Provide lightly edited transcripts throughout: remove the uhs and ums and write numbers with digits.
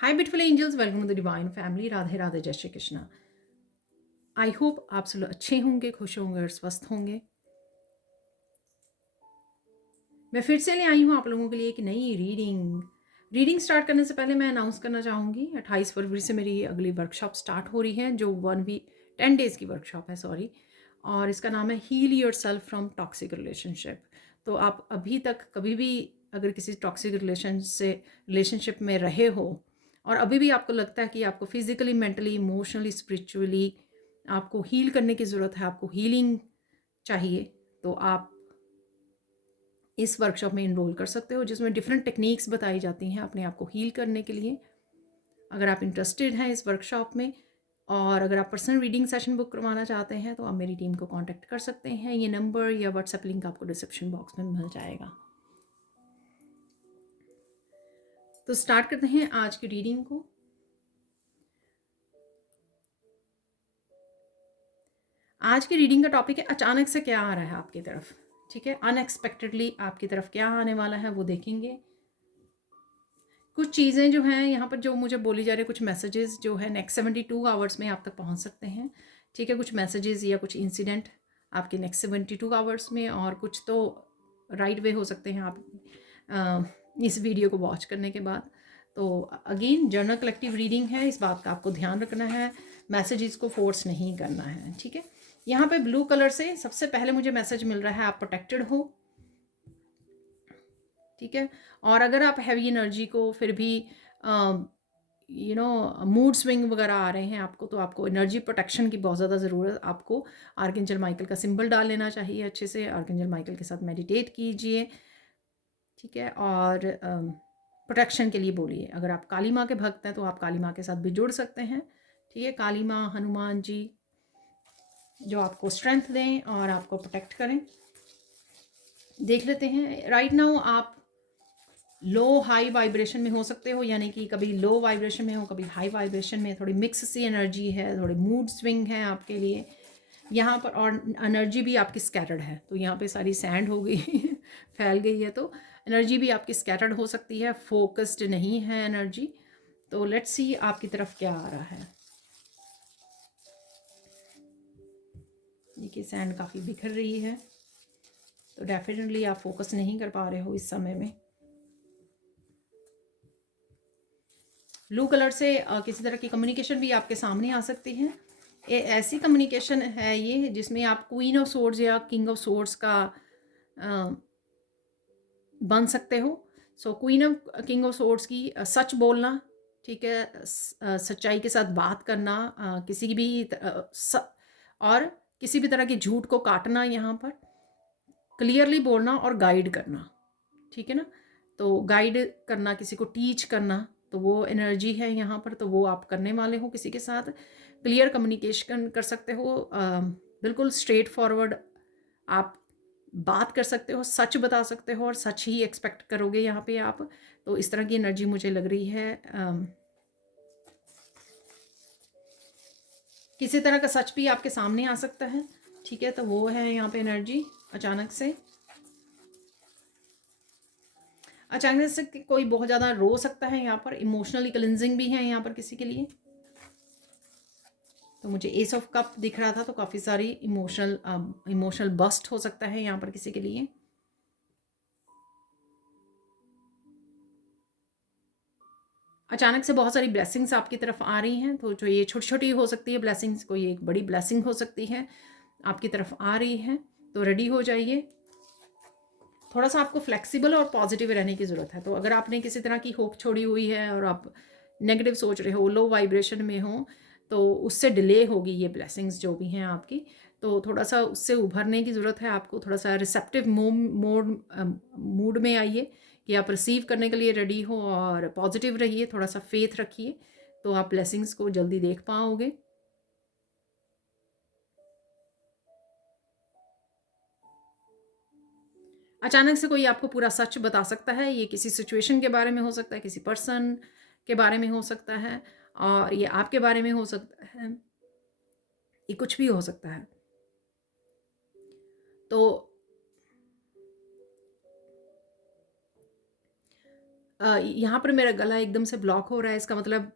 Hi beautiful angels, welcome to the divine family. Radhe Radhe, जय Shri Krishna. I hope आप सब लोग अच्छे होंगे, खुश होंगे और स्वस्थ होंगे। मैं फिर से ले आई हूँ आप लोगों के लिए एक नई रीडिंग स्टार्ट करने से पहले मैं अनाउंस करना चाहूँगी 28 फरवरी से मेरी अगली वर्कशॉप स्टार्ट हो रही है, जो 10 डेज़ की वर्कशॉप है, सॉरी। और इसका नाम है heal yourself from toxic relationship. तो आप अभी तक कभी भी अगर किसी टॉक्सिक रिलेशनशिप में रहे हो और अभी भी आपको लगता है कि आपको फिजिकली, मेंटली, इमोशनली, स्पिरिचुअली आपको हील करने की ज़रूरत है, आपको हीलिंग चाहिए, तो आप इस वर्कशॉप में इनरोल कर सकते हो, जिसमें डिफरेंट टेक्निक्स बताई जाती हैं अपने आप को हील करने के लिए। अगर आप इंटरेस्टेड हैं इस वर्कशॉप में और अगर आप पर्सनल रीडिंग सेशन बुक करवाना चाहते हैं तो आप मेरी टीम को कांटेक्ट कर सकते हैं। ये नंबर या व्हाट्सएप लिंक आपको डिस्क्रिप्शन बॉक्स में मिल जाएगा। तो स्टार्ट करते हैं आज की रीडिंग को। आज की रीडिंग का टॉपिक है अचानक से क्या आ रहा है आपकी तरफ। ठीक है, अनएक्सपेक्टेडली आपकी तरफ क्या आने वाला है वो देखेंगे। कुछ चीज़ें जो हैं यहाँ पर जो मुझे बोली जा रही है, कुछ मैसेजेस जो है नेक्स्ट 72 आवर्स में आप तक पहुँच सकते हैं। ठीक है, कुछ मैसेजेस या कुछ इंसिडेंट आपके नेक्स्ट 72 आवर्स में, और कुछ तो राइट वे हो सकते हैं आप इस वीडियो को वॉच करने के बाद। तो अगेन जर्नल कलेक्टिव रीडिंग है, इस बात का आपको ध्यान रखना है, मैसेजेस को फोर्स नहीं करना है। ठीक है, यहाँ पे ब्लू कलर से सबसे पहले मुझे मैसेज मिल रहा है आप प्रोटेक्टेड हो। ठीक है, और अगर आप हैवी एनर्जी को फिर भी मूड स्विंग वगैरह आ रहे हैं आपको, तो आपको एनर्जी प्रोटेक्शन की बहुत ज़्यादा ज़रूरत। आपको आर्कएंजल माइकल का सिंबल डाल लेना चाहिए अच्छे से, आर्कएंजल माइकल के साथ मेडिटेट कीजिए। ठीक है, और प्रोटेक्शन के लिए बोलिए। अगर आप काली माँ के भक्त हैं तो आप काली माँ के साथ भी जुड़ सकते हैं। ठीक है, काली माँ, हनुमान जी जो आपको स्ट्रेंथ दें और आपको प्रोटेक्ट करें। देख लेते हैं। राइट नाउ आप लो हाई वाइब्रेशन में हो सकते हो, यानी कि कभी लो वाइब्रेशन में हो, कभी हाई वाइब्रेशन में। थोड़ी मिक्स सी एनर्जी है, थोड़ी मूड स्विंग है आपके लिए यहाँ पर, और एनर्जी भी आपकी स्कैटर्ड है। तो यहाँ पे सारी सैंड हो गई फैल गई है, तो एनर्जी भी आपकी स्कैटर्ड हो सकती है, फोकस्ड नहीं है एनर्जी। तो लेट्स सी आपकी तरफ क्या आ रहा है। देखिए सैंड काफ़ी बिखर रही है, तो डेफिनेटली आप फोकस नहीं कर पा रहे हो इस समय में। ब्लू कलर से किसी तरह की कम्युनिकेशन भी आपके सामने आ सकती है। ऐसी कम्युनिकेशन है ये जिसमें आप क्वीन ऑफ सोर्ड्स या किंग ऑफ सोर्ड्स का बन सकते हो। सो queen of king of swords की सच बोलना, ठीक है, सच्चाई के साथ बात करना, किसी की भी और किसी भी तरह की झूठ को काटना, यहाँ पर क्लियरली बोलना और गाइड करना। ठीक है ना, तो गाइड करना, किसी को टीच करना, तो वो एनर्जी है यहाँ पर। तो वो आप करने वाले हो, किसी के साथ क्लियर कम्युनिकेशन कर सकते हो, बिल्कुल स्ट्रेट फॉरवर्ड आप बात कर सकते हो, सच बता सकते हो और सच ही एक्सपेक्ट करोगे यहाँ पे आप। तो इस तरह की एनर्जी मुझे लग रही है। किसी तरह का सच भी आपके सामने आ सकता है। ठीक है, तो वो है यहाँ पे एनर्जी। अचानक से कोई बहुत ज़्यादा रो सकता है यहाँ पर। इमोशनली क्लिनजिंग भी है यहाँ पर किसी के लिए। तो मुझे एस ऑफ कप दिख रहा था, तो काफ़ी सारी इमोशनल बस्ट हो सकता है यहाँ पर किसी के लिए। अचानक से बहुत सारी ब्लेसिंग्स आपकी तरफ आ रही हैं। तो जो ये छोटी छोटी हो सकती है ब्लेसिंग्स, कोई एक बड़ी ब्लेसिंग हो सकती है आपकी तरफ आ रही है। तो रेडी हो जाइए। थोड़ा सा आपको फ्लेक्सिबल और पॉजिटिव रहने की ज़रूरत है। तो अगर आपने किसी तरह की होप छोड़ी हुई है और आप नेगेटिव सोच रहे हो, लो वाइब्रेशन में हो, तो उससे डिले होगी ये ब्लेसिंग्स जो भी हैं आपकी। तो थोड़ा सा उससे उभरने की ज़रूरत है आपको। थोड़ा सा रिसेप्टिव मूड में आइए कि आप रिसीव करने के लिए रेडी हो, और पॉजिटिव रहिए, थोड़ा सा फेथ रखिए, तो आप ब्लेसिंग्स को जल्दी देख पाओगे। अचानक से कोई आपको पूरा सच बता सकता है। ये किसी सिचुएशन के बारे में हो सकता है, किसी पर्सन के बारे में हो सकता है, और ये आपके बारे में हो सकता है, ये कुछ भी हो सकता है। तो यहाँ पर मेरा गला एकदम से ब्लॉक हो रहा है, इसका मतलब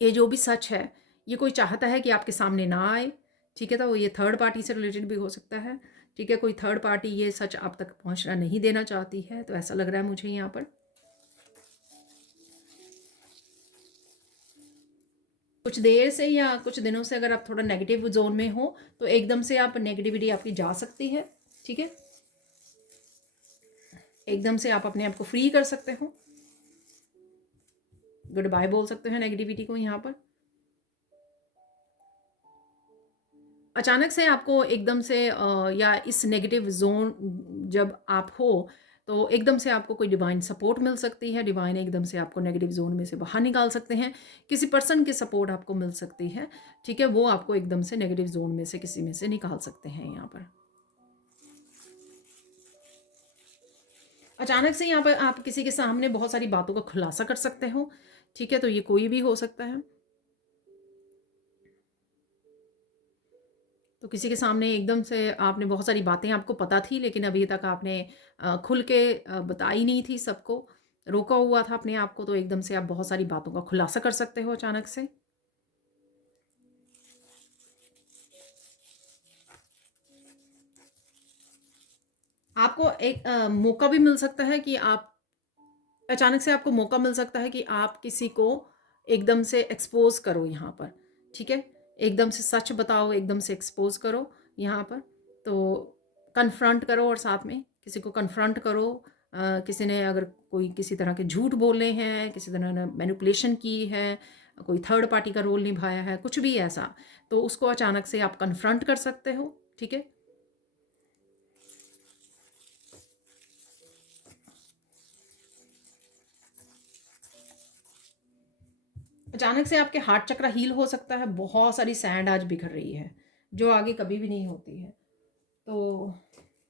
ये जो भी सच है, ये कोई चाहता है कि आपके सामने ना आए, ठीक है? तो ये थर्ड पार्टी से रिलेटेड भी हो सकता है, ठीक है? कोई थर्ड पार्टी ये सच आप तक पहुँचना नहीं देना चाहती है, तो ऐसा लग रहा है मुझे यहाँ पर। कुछ देर से या कुछ दिनों से अगर आप थोड़ा नेगेटिव जोन में हो, तो एकदम से आप नेगेटिविटी आपकी जा सकती है, ठीक है? एकदम से आप अपने आप को फ्री कर सकते हो, गुड बाय बोल सकते हैं नेगेटिविटी को यहाँ पर। अचानक से आपको एकदम से या इस नेगेटिव जोन जब आप हो, तो एकदम से आपको कोई डिवाइन सपोर्ट मिल सकती है, डिवाइन एकदम से आपको नेगेटिव जोन में से बाहर निकाल सकते हैं, किसी पर्सन की सपोर्ट आपको मिल सकती है, ठीक है? वो आपको एकदम से नेगेटिव जोन में से किसी में से निकाल सकते हैं यहाँ पर। अचानक से यहाँ पर आप किसी के सामने बहुत सारी बातों का खुलासा कर सकते हो, ठीक है? तो ये कोई भी हो सकता है। तो किसी के सामने एकदम से आपने बहुत सारी बातें आपको पता थी, लेकिन अभी तक आपने खुल के बताई नहीं थी सबको, रोका हुआ था अपने आप को, तो एकदम से आप बहुत सारी बातों का खुलासा कर सकते हो अचानक से। आपको एक मौका भी मिल सकता है कि आप अचानक से आपको मौका मिल सकता है कि आप किसी को एकदम से एक्सपोज करो यहाँ पर, ठीक है? एकदम से सच बताओ, एकदम से एक्सपोज करो यहाँ पर। तो कन्फ्रंट करो और साथ में किसी को कन्फ्रंट करो। किसी ने अगर कोई किसी तरह के झूठ बोले हैं, किसी तरह ने मैनिपुलेशन की है, कोई थर्ड पार्टी का रोल निभाया है, कुछ भी ऐसा, तो उसको अचानक से आप कन्फ्रंट कर सकते हो, ठीक है? अचानक से आपके हार्ट चक्र हील हो सकता है, बहुत सारी सैंड आज बिखर रही है, जो आगे कभी भी नहीं होती है। तो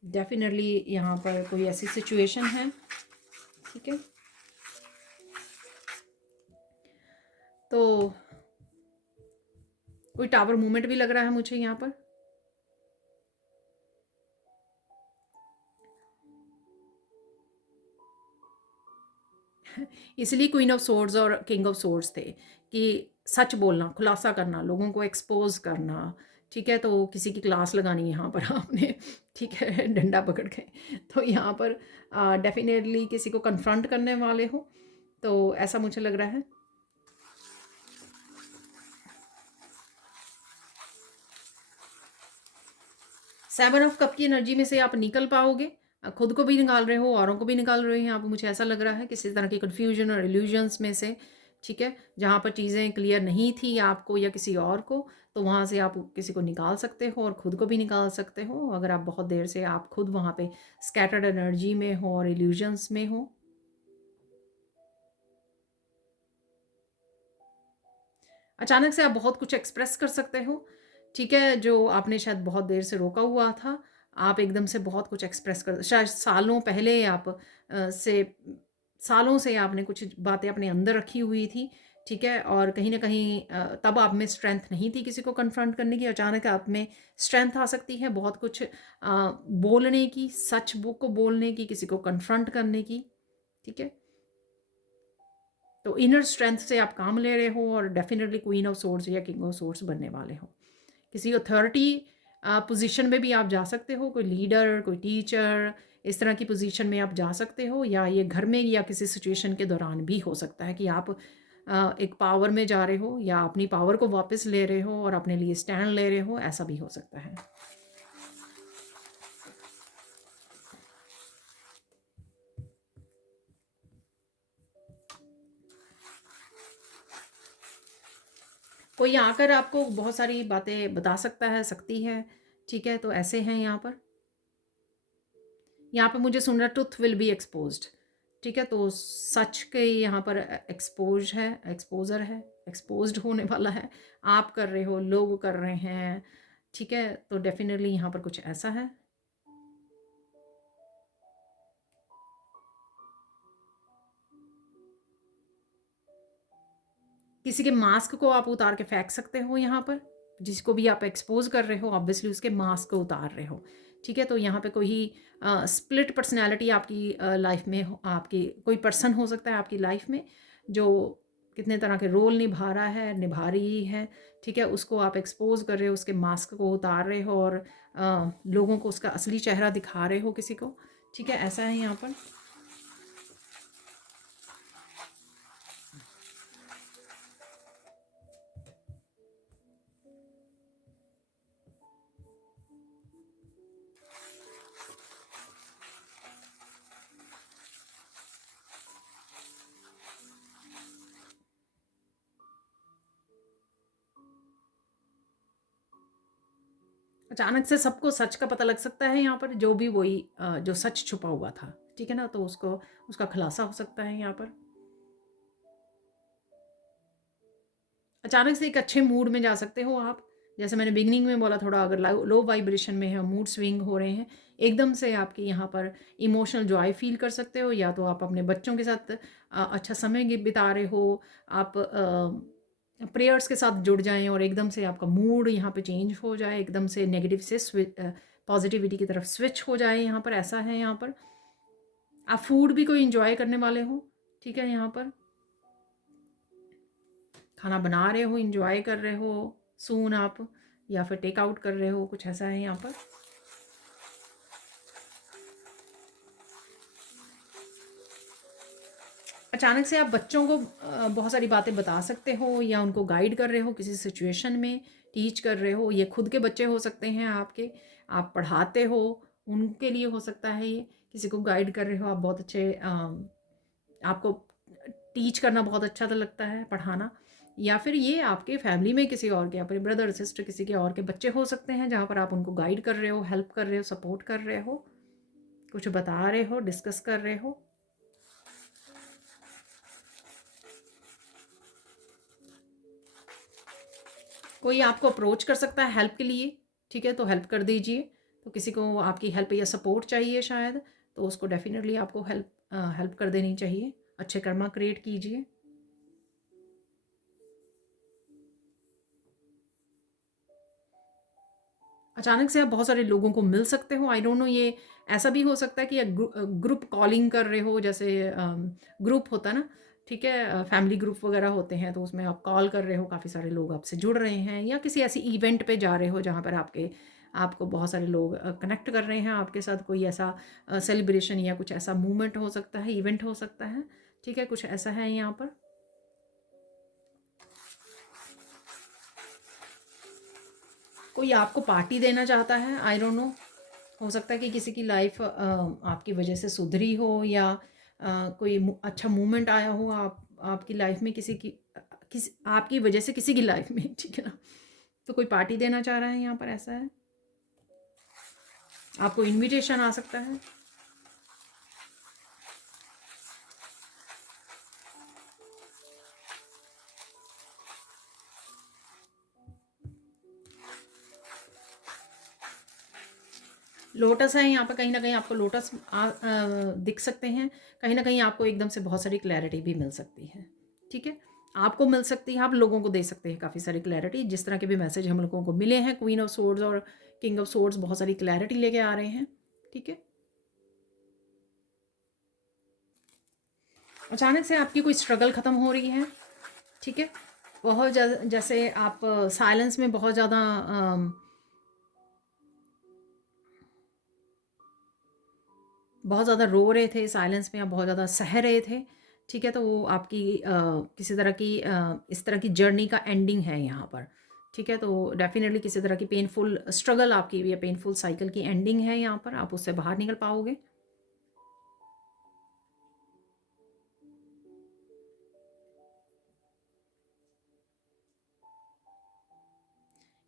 डेफिनेटली यहाँ पर कोई ऐसी सिचुएशन है, ठीक है? तो कोई टावर मूवमेंट भी लग रहा है मुझे यहाँ पर। इसलिए क्वीन ऑफ सोर्ड्स और किंग ऑफ सोर्ड्स थे कि सच बोलना, खुलासा करना, लोगों को एक्सपोज करना, ठीक है? तो किसी की क्लास लगानी यहाँ पर आपने, ठीक है? डंडा पकड़ के। तो यहाँ पर डेफिनेटली किसी को कन्फ्रंट करने वाले हो, तो ऐसा मुझे लग रहा है। सेवन ऑफ कप की एनर्जी में से आप निकल पाओगे, खुद को भी निकाल रहे हो, औरों को भी निकाल रहे हो यहाँ पे, मुझे ऐसा लग रहा है किसी तरह की कन्फ्यूजन और इल्यूजन्स में से, ठीक है? जहाँ पर चीज़ें क्लियर नहीं थी आपको या किसी और को, तो वहाँ से आप किसी को निकाल सकते हो और खुद को भी निकाल सकते हो, अगर आप बहुत देर से आप खुद वहाँ पे स्कैटर्ड एनर्जी में हो और इल्यूजन्स में हो। अचानक से आप बहुत कुछ एक्सप्रेस कर सकते हो, ठीक है? जो आपने शायद बहुत देर से रोका हुआ था, आप एकदम से बहुत कुछ एक्सप्रेस कर, शायद सालों पहले आप सालों से आपने कुछ बातें अपने अंदर रखी हुई थी, ठीक है? और कहीं न कहीं तब आप में स्ट्रेंथ नहीं थी किसी को कन्फ्रंट करने की, अचानक आप में स्ट्रेंथ आ सकती है बहुत कुछ बोलने की, सच को बोलने की, किसी को कन्फ्रंट करने की, ठीक है? तो इनर स्ट्रेंथ से आप काम ले रहे हो और डेफिनेटली क्वीन ऑफ सोर्ड्स या किंग ऑफ सोर्ड्स बनने वाले हो। किसी अथॉरिटी पोजीशन में भी आप जा सकते हो, कोई लीडर, कोई टीचर, इस तरह की पोजीशन में आप जा सकते हो, या ये घर में या किसी सिचुएशन के दौरान भी हो सकता है कि आप एक पावर में जा रहे हो या अपनी पावर को वापस ले रहे हो और अपने लिए स्टैंड ले रहे हो, ऐसा भी हो सकता है। कोई आकर आपको बहुत सारी बातें बता सकता है, सकती है, ठीक है? तो ऐसे हैं यहाँ पर। यहाँ पे मुझे सुन रहा है ट्रुथ विल बी एक्सपोज्ड, ठीक है? तो सच के यहाँ पर एक्सपोज है, एक्सपोजर है, एक्सपोज्ड होने वाला है। आप कर रहे हो, लोग कर रहे हैं, ठीक है? तो डेफिनेटली यहाँ पर कुछ ऐसा है। किसी के मास्क को आप उतार के फेंक सकते हो यहाँ पर, जिसको भी आप एक्सपोज कर रहे हो, ऑब्वियसली उसके मास्क को उतार रहे हो, ठीक है। तो यहाँ पे कोई स्प्लिट पर्सनैलिटी आपकी लाइफ में आपकी कोई पर्सन हो सकता है आपकी लाइफ में जो कितने तरह के रोल निभा रहा है, निभा रही है, ठीक है। उसको आप एक्सपोज कर रहे हो, उसके मास्क को उतार रहे हो और लोगों को उसका असली चेहरा दिखा रहे हो किसी को, ठीक है। ऐसा है यहाँ पर। अचानक से सबको सच का पता लग सकता है यहाँ पर, जो भी वही जो सच छुपा हुआ था, ठीक है ना, तो उसको उसका खुलासा हो सकता है यहाँ पर। अचानक से एक अच्छे मूड में जा सकते हो आप, जैसे मैंने बिगनिंग में बोला, थोड़ा अगर लो वाइब्रेशन में है, मूड स्विंग हो रहे हैं, एकदम से आपकी यहाँ पर इमोशनल जॉय फील कर सकते हो। या तो आप अपने बच्चों के साथ अच्छा समय बिता रहे हो, आप प्रेयर्स के साथ जुड़ जाएं और एकदम से आपका मूड यहाँ पे चेंज हो जाए, एकदम से नेगेटिव से पॉजिटिविटी की तरफ स्विच हो जाए। यहाँ पर ऐसा है। यहाँ पर आप फूड भी कोई इंजॉय करने वाले हो, ठीक है। यहाँ पर खाना बना रहे हो, इंजॉय कर रहे हो सून आप, या फिर टेक आउट कर रहे हो, कुछ ऐसा है यहाँ पर। अचानक से आप बच्चों को बहुत सारी बातें बता सकते हो या उनको गाइड कर रहे हो किसी सिचुएशन में, टीच कर रहे हो। ये खुद के बच्चे हो सकते हैं आपके, आप पढ़ाते हो, उनके लिए हो सकता है ये, किसी को गाइड कर रहे हो आप। बहुत अच्छे आपको टीच करना बहुत अच्छा तो लगता है, पढ़ाना। या फिर ये आपके फैमिली में किसी और के, अपने ब्रदर सिस्टर किसी के और के बच्चे हो सकते हैं, जहाँ पर आप उनको गाइड कर रहे हो, हेल्प कर रहे हो, सपोर्ट कर रहे हो, कुछ बता रहे हो, डिस्कस कर रहे हो। कोई आपको अप्रोच कर सकता है हेल्प के लिए, ठीक है, तो हेल्प कर दीजिए। तो किसी को आपकी हेल्प या सपोर्ट चाहिए शायद, तो उसको डेफिनेटली आपको हेल्प कर देनी चाहिए। अच्छे कर्मा क्रिएट कीजिए। अचानक से आप बहुत सारे लोगों को मिल सकते हो। आई डोंट नो, ये ऐसा भी हो सकता है कि ग्रुप कॉलिंग कर रहे हो, जैसे ग्रुप होता है ना, ठीक है, फैमिली ग्रुप वगैरह होते हैं, तो उसमें आप कॉल कर रहे हो, काफ़ी सारे लोग आपसे जुड़ रहे हैं, या किसी ऐसी इवेंट पे जा रहे हो जहाँ पर आपको बहुत सारे लोग कनेक्ट कर रहे हैं आपके साथ। कोई ऐसा सेलिब्रेशन या कुछ ऐसा मूवमेंट हो सकता है, इवेंट हो सकता है, ठीक है, कुछ ऐसा है यहाँ पर। कोई आपको पार्टी देना चाहता है, आई डोंट नो। हो सकता है कि किसी की लाइफ आपकी वजह से सुधरी हो, या कोई अच्छा मूवमेंट आया हो आपकी लाइफ में, किसी आपकी वजह से किसी की लाइफ में, ठीक है ना। तो कोई पार्टी देना चाह रहा है यहाँ पर, ऐसा है। आपको इनविटेशन आ सकता है। लोटस है यहाँ पर, कहीं ना कहीं आपको लोटस दिख सकते हैं। कहीं ना कहीं आपको एकदम से बहुत सारी क्लैरिटी भी मिल सकती है, ठीक है। आपको मिल सकती है, आप लोगों को दे सकते हैं काफ़ी सारी क्लैरिटी। जिस तरह के भी मैसेज हम लोगों को मिले हैं, क्वीन ऑफ सोर्ड्स और किंग ऑफ सोर्ड्स बहुत सारी क्लैरिटी लेके आ रहे हैं, ठीक है। अचानक से आपकी कोई स्ट्रगल ख़त्म हो रही है, ठीक है। बहुत जैसे आप साइलेंस में बहुत ज़्यादा बहुत ज़्यादा रो रहे थे साइलेंस में, आप बहुत ज़्यादा सह रहे थे, ठीक है। तो वो आपकी किसी तरह की इस तरह की जर्नी का एंडिंग है यहाँ पर, ठीक है। तो डेफिनेटली किसी तरह की पेनफुल स्ट्रगल आपकी या पेनफुल साइकिल की एंडिंग है यहाँ पर, आप उससे बाहर निकल पाओगे।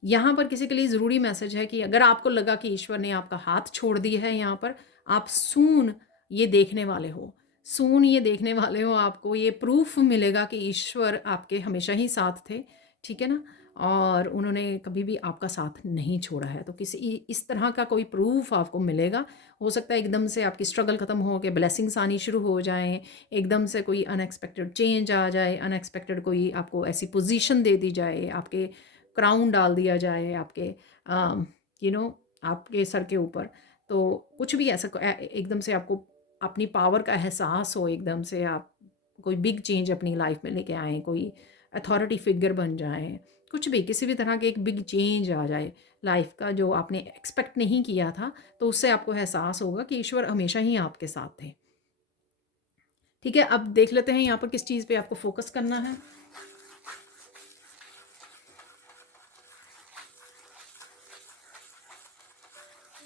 यहाँ पर किसी के लिए ज़रूरी मैसेज है कि अगर आपको लगा कि ईश्वर ने आपका हाथ छोड़ दिया है यहाँ पर, आप सून ये देखने वाले हो, सून ये देखने वाले हो, आपको ये प्रूफ मिलेगा कि ईश्वर आपके हमेशा ही साथ थे, ठीक है ना, और उन्होंने कभी भी आपका साथ नहीं छोड़ा है। तो किसी इस तरह का कोई प्रूफ आपको मिलेगा। हो सकता है एकदम से आपकी स्ट्रगल ख़त्म हो के ब्लेसिंग्स आनी शुरू हो जाएं, एकदम से कोई अनएक्सपेक्टेड चेंज आ जाए, अनएक्सपेक्टेड कोई आपको ऐसी पोजीशन दे दी जाए, आपके क्राउन डाल दिया जाए आपके, यू नो आपके सर के ऊपर, तो कुछ भी ऐसा एकदम से आपको अपनी पावर का एहसास हो, एकदम से आप कोई बिग चेंज अपनी लाइफ में लेके आएँ, कोई अथॉरिटी फिगर बन जाएँ, कुछ भी किसी भी तरह के एक बिग चेंज आ जाए लाइफ का जो आपने एक्सपेक्ट नहीं किया था, तो उससे आपको एहसास होगा कि ईश्वर हमेशा ही आपके साथ थे। ठीक है, अब देख लेते हैं यहाँ पर किस चीज़ पे आपको फोकस करना है।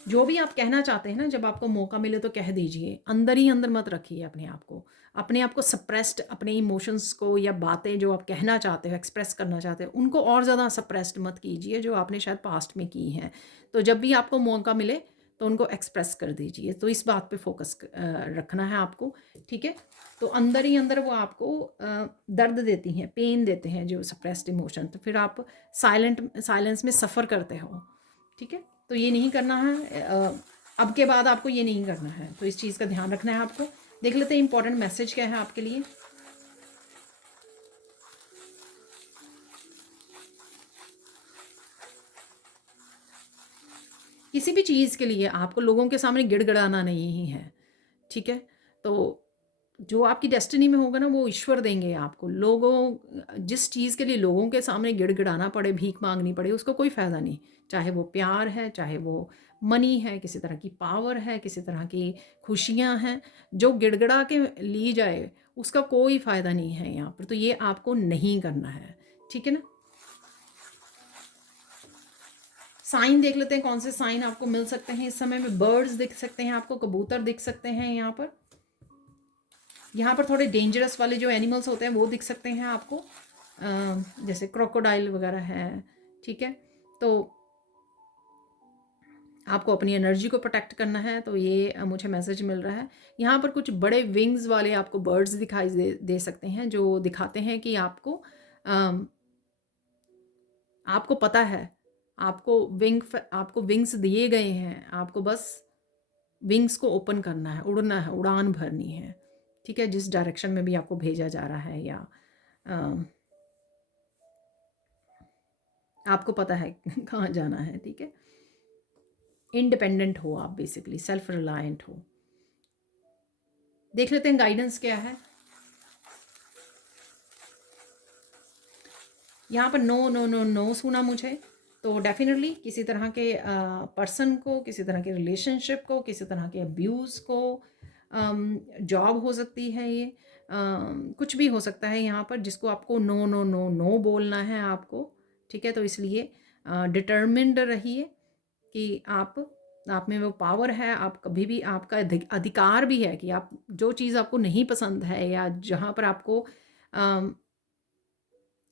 जो भी आप कहना चाहते हैं ना, जब आपको मौका मिले तो कह दीजिए, अंदर ही अंदर मत रखिए अपने आप को सप्रेस्ड, अपने इमोशंस को या बातें जो आप कहना चाहते हो, एक्सप्रेस करना चाहते हो, उनको और ज़्यादा सप्रेस्ड मत कीजिए जो आपने शायद पास्ट में की हैं। तो जब भी आपको मौका मिले तो उनको एक्सप्रेस कर दीजिए, तो इस बात पे फोकस रखना है आपको। ठीक है, तो अंदर ही अंदर वो आपको दर्द देती हैं, पेन देते हैं जो सप्रेस्ड इमोशन, तो फिर आप साइलेंस में सफ़र करते हो। ठीक है, तो ये नहीं करना है, अब के बाद आपको ये नहीं करना है, तो इस चीज़ का ध्यान रखना है आपको। देख लेते हैं इंपॉर्टेंट मैसेज क्या है आपके लिए। किसी भी चीज़ के लिए आपको लोगों के सामने गिड़गिड़ाना नहीं है। ठीक है, तो जो आपकी डेस्टिनी में होगा ना वो ईश्वर देंगे आपको। जिस चीज़ के लिए लोगों के सामने गिड़गिड़ाना पड़े, भीख मांगनी पड़े, उसका कोई फ़ायदा नहीं। चाहे वो प्यार है, चाहे वो मनी है, किसी तरह की पावर है, किसी तरह की खुशियाँ हैं, जो गिड़गिड़ा के ली जाए उसका कोई फ़ायदा नहीं है यहाँ पर, तो ये आपको नहीं करना है। ठीक है ना, साइन देख लेते हैं कौन से साइन आपको मिल सकते हैं इस समय में। बर्ड्स दिख सकते हैं आपको, कबूतर दिख सकते हैं यहाँ पर थोड़े डेंजरस वाले जो एनिमल्स होते हैं वो दिख सकते हैं आपको, जैसे क्रोकोडाइल वगैरह है। ठीक है, तो आपको अपनी एनर्जी को प्रोटेक्ट करना है, तो ये मुझे मैसेज मिल रहा है। यहाँ पर कुछ बड़े विंग्स वाले आपको बर्ड्स दिखाई दे सकते हैं, जो दिखाते हैं कि आपको पता है, आपको विंग्स दिए गए हैं, आपको बस विंग्स को ओपन करना है, उड़ना है, उड़ान भरनी है। ठीक है, जिस डायरेक्शन में भी आपको भेजा जा रहा है, या आपको पता है कहाँ जाना है। ठीक है, इंडिपेंडेंट हो आप, बेसिकली सेल्फ रिलायंट हो। देख लेते हैं गाइडेंस क्या है यहाँ पर। नो नो नो नो सुना मुझे, तो डेफिनेटली किसी तरह के पर्सन को, किसी तरह के रिलेशनशिप को, किसी तरह के अब्यूज़ को, जॉब हो सकती है, ये कुछ भी हो सकता है यहाँ पर, जिसको आपको नो नो नो नो बोलना है आपको। ठीक है, तो इसलिए डिटर्मिन्ड रहिए कि आप में वो पावर है, आप कभी भी, आपका अधिकार भी है कि आप जो चीज़ आपको नहीं पसंद है या जहाँ पर आपको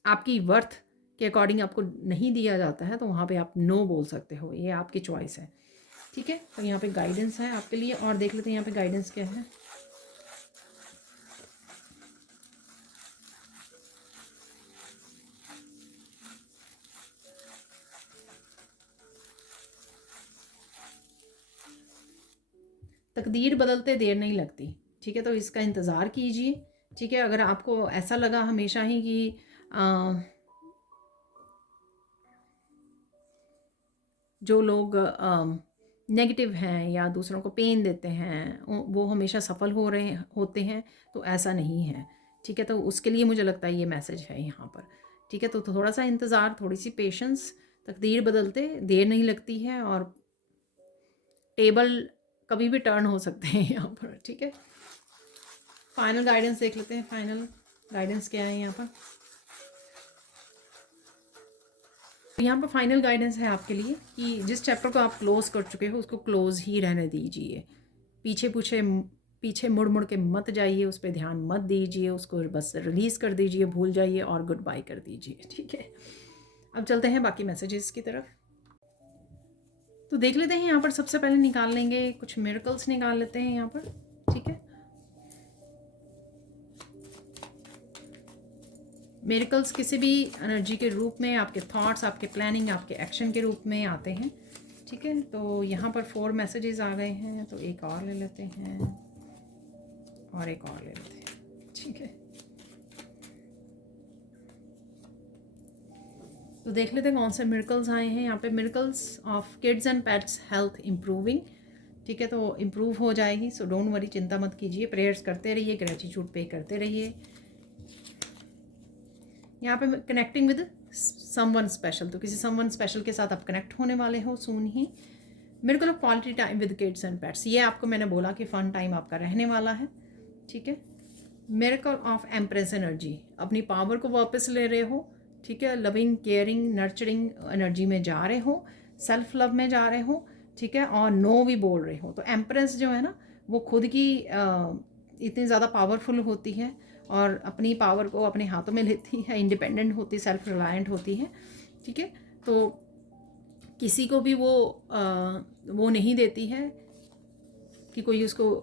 आपकी वर्थ के अकॉर्डिंग आपको नहीं दिया जाता है, तो वहाँ पे आप नो बोल सकते हो, ये आपकी चॉइस है। ठीक है, तो यहाँ पे गाइडेंस है आपके लिए, और देख लेते हैं यहाँ पे गाइडेंस क्या है। तकदीर बदलते देर नहीं लगती। ठीक है, तो इसका इंतज़ार कीजिए। ठीक है, अगर आपको ऐसा लगा हमेशा ही कि जो लोग नेगेटिव हैं या दूसरों को पेन देते हैं वो हमेशा सफल होते हैं, तो ऐसा नहीं है। ठीक है, तो उसके लिए मुझे लगता है ये मैसेज है यहाँ पर। ठीक है, तो थोड़ा सा इंतज़ार, थोड़ी सी पेशेंस, तकदीर बदलते देर नहीं लगती है, और टेबल कभी भी टर्न हो सकते हैं यहाँ पर। ठीक है, फाइनल गाइडेंस देख लेते हैं, फाइनल गाइडेंस क्या है यहाँ पर। यहाँ पर फाइनल गाइडेंस है आपके लिए कि जिस चैप्टर को आप क्लोज़ कर चुके हो उसको क्लोज़ ही रहने दीजिए। पीछे मुड़ मुड़ के मत जाइए, उस पर ध्यान मत दीजिए, उसको बस रिलीज़ कर दीजिए, भूल जाइए और गुड बाय कर दीजिए। ठीक है, अब चलते हैं बाकी मैसेजेस की तरफ। तो देख लेते हैं यहाँ पर, सबसे पहले निकाल लेंगे कुछ मिरेकल्स, निकाल लेते हैं यहाँ पर। ठीक है, मिरेकल्स किसी भी एनर्जी के रूप में, आपके थॉट्स, आपके प्लानिंग, आपके एक्शन के रूप में आते हैं। ठीक है, तो यहाँ पर 4 मैसेजेस आ गए हैं, तो एक और ले लेते हैं और एक और ले लेते हैं। ठीक है, तो देख लेते हैं कौन से मिरेकल्स आए हैं यहाँ पे। Miracles of kids and pets health improving, ठीक है, तो इम्प्रूव हो जाएगी, सो डोंट वरी, चिंता मत कीजिए, प्रेयर्स करते रहिए, ग्रेटिट्यूड पे करते रहिए। यहाँ पे कनेक्टिंग विद समवन स्पेशल, तो किसी समवन स्पेशल के साथ आप कनेक्ट होने वाले हो सून ही। Miracle of quality time with kids and pets, ये आपको मैंने बोला कि फ़न टाइम आपका रहने वाला है, ठीक है। मिरेकल ऑफ एम्प्रेस एनर्जी, अपनी पावर को वापस ले रहे हो, ठीक है, लविंग केयरिंग नर्चरिंग एनर्जी में जा रहे हो, सेल्फ लव में जा रहे हो, ठीक है, और नो भी बोल रहे हो। तो एम्प्रेस जो है ना, वो खुद की इतनी ज़्यादा पावरफुल होती है और अपनी पावर को अपने हाथों में लेती है, इंडिपेंडेंट होती है, सेल्फ रिलायंट होती है, ठीक है। तो किसी को भी वो नहीं देती है कि कोई उसको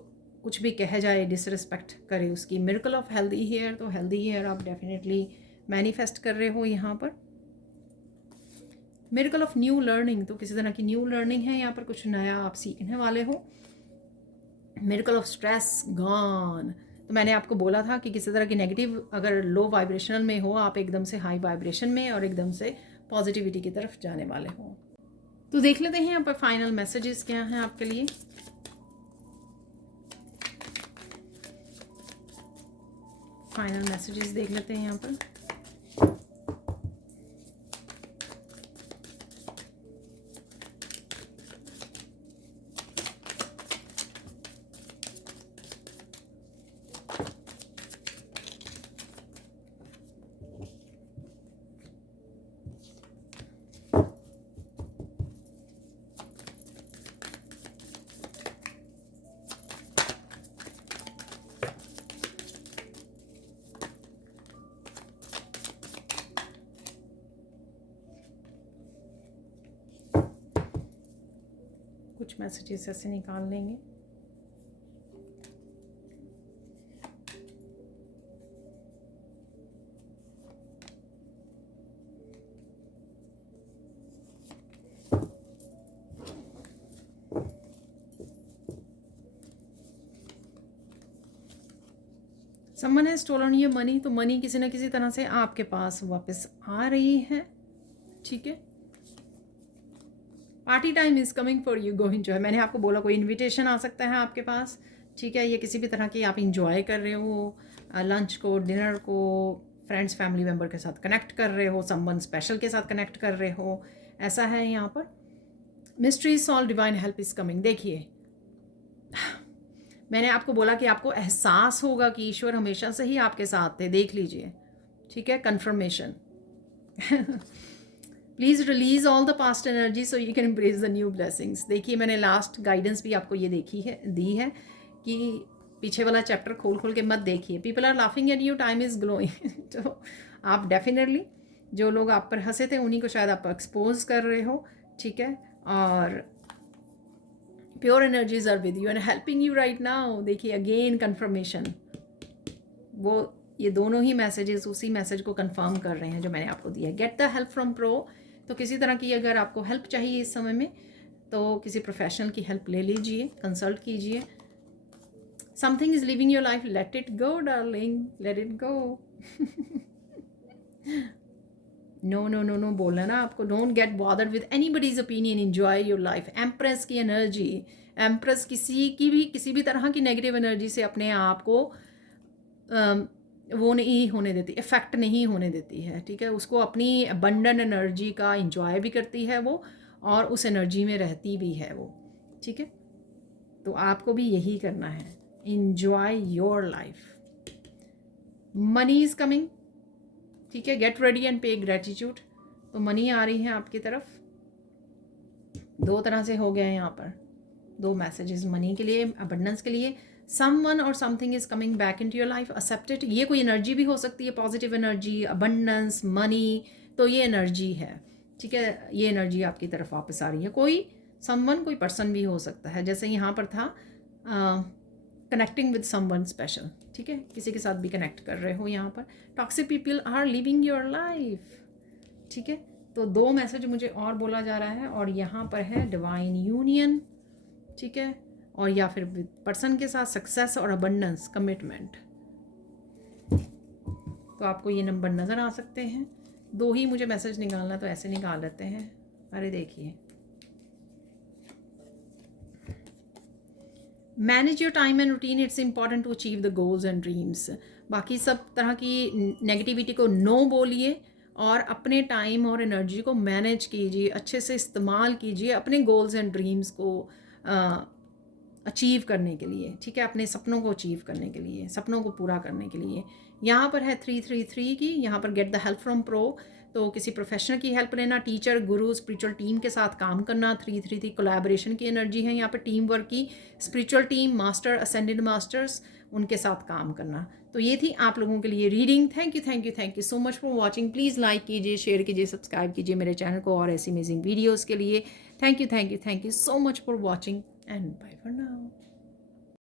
कुछ भी कह जाए, डिसरिस्पेक्ट करे उसकी। मिरेकल ऑफ हेल्दी हेयर, तो हेल्दी हेयर आप डेफिनेटली मैनिफेस्ट कर रहे हो यहाँ पर। मिरेकल ऑफ न्यू लर्निंग, तो किसी तरह की न्यू लर्निंग है यहाँ पर, कुछ नया आप सीखने वाले हो। मिरेकल ऑफ स्ट्रेस गॉन, तो मैंने आपको बोला था कि किसी तरह की नेगेटिव अगर लो वाइब्रेशनल में हो, आप एकदम से हाई वाइब्रेशन में और एकदम से पॉजिटिविटी की तरफ जाने वाले हो। तो देख लेते हैं यहाँ पर फाइनल मैसेजेस क्या हैं आपके लिए। फाइनल मैसेजेस देख लेते हैं यहाँ पर। कुछ मैसेजेस ऐसे निकाल लेंगे। Someone has stolen your money, तो मनी किसी न किसी तरह से आपके पास वापस आ रही है, ठीक है। Party time is coming for you, go enjoy, मैंने आपको बोला कोई इनविटेशन आ सकता है आपके पास, ठीक है। ये किसी भी तरह की आप इंजॉय कर रहे हो, लंच को, डिनर को, फ्रेंड्स फैमिली मेम्बर के साथ कनेक्ट कर रहे हो, समवन स्पेशल के साथ कनेक्ट कर रहे हो, ऐसा है यहाँ पर। Mystery solve, divine help is coming, देखिए मैंने आपको बोला कि आपको एहसास होगा कि ईश्वर हमेशा से ही आपके साथ थे, देख लीजिए, ठीक है, confirmation. Please release all the past energy so you can embrace the new blessings. देखिए मैंने लास्ट गाइडेंस भी आपको ये दी है कि पीछे वाला चैप्टर खोल खोल के मत देखिए। People are laughing at you, time is glowing. तो आप डेफिनेटली जो लोग आप पर हंसे थे उन्हीं को शायद आप एक्सपोज कर रहे हो, ठीक है। और pure energies are with you and helping you right now. देखिए अगेन कन्फर्मेशन, वो ये दोनों ही मैसेजेस उसी मैसेज को कंफर्म कर रहे हैं जो मैंने आपको दिया है। Get the help from pro, तो किसी तरह की अगर आपको हेल्प चाहिए इस समय में तो किसी प्रोफेशनल की हेल्प ले लीजिए, कंसल्ट कीजिए। Something is leaving your life, let it go darling, let it go. No no no no बोलना ना आपको, don't get bothered with anybody's opinion, enjoy your life. Empress की एनर्जी, एम्प्रेस किसी भी तरह की नेगेटिव एनर्जी से अपने आप को वो नहीं होने देती, इफेक्ट नहीं होने देती है, ठीक है। उसको अपनी अबंडन एनर्जी का इंजॉय भी करती है वो, और उस एनर्जी में रहती भी है वो, ठीक है। तो आपको भी यही करना है, enjoy your life. Money is coming, ठीक है, गेट रेडी एंड पे ग्रेटिट्यूड। तो मनी आ रही है आपकी तरफ, दो तरह से हो गया है यहाँ पर, दो मैसेजेस मनी के लिए, अबंडेंस के लिए। समवन और something is coming back into your life, accept it. ये कोई एनर्जी भी हो सकती है, पॉजिटिव एनर्जी, अबंडेंस, मनी, तो ये एनर्जी है, ठीक है। ये एनर्जी आपकी तरफ वापस आ रही है। कोई समवन, कोई पर्सन भी हो सकता है, जैसे यहाँ पर था कनेक्टिंग विद समवन स्पेशल, ठीक है, किसी के साथ भी कनेक्ट कर रहे हो यहाँ पर। Toxic people are leaving your life, ठीक है। तो दो मैसेज मुझे और बोला जा रहा है, और यहाँ पर है डिवाइन यूनियन, ठीक है, और या फिर पर्सन के साथ सक्सेस और अबंडेंस, कमिटमेंट। तो आपको ये नंबर नज़र आ सकते हैं 2 ही मुझे मैसेज निकालना, तो ऐसे निकाल लेते हैं। अरे देखिए, manage your time and routine, it's important to achieve the goals and dreams. बाकी सब तरह की नेगेटिविटी को नो बोलिए और अपने टाइम और एनर्जी को मैनेज कीजिए, अच्छे से इस्तेमाल कीजिए अपने गोल्स एंड ड्रीम्स को अचीव करने के लिए, ठीक है, अपने सपनों को अचीव करने के लिए, सपनों को पूरा करने के लिए। यहाँ पर है 333 की, यहाँ पर gate the help from pro, तो किसी प्रोफेशनल की हेल्प लेना, टीचर, गुरु, स्पिरिचुअल टीम के साथ काम करना। 333 कोलैबोरेशन की एनर्जी है यहाँ पर, टीम वर्क की, spiritual team, master, ascended masters, उनके साथ काम करना। तो ये थी आप लोगों के लिए reading. Thank you, thank you, thank you so much for watching. Please like कीजिए, शेयर कीजिए, सब्सक्राइब कीजिए मेरे चैनल को और ऐसी अमेजिंग वीडियोज़ के लिए। Thank you, thank you, thank you so much for watching and bye for now.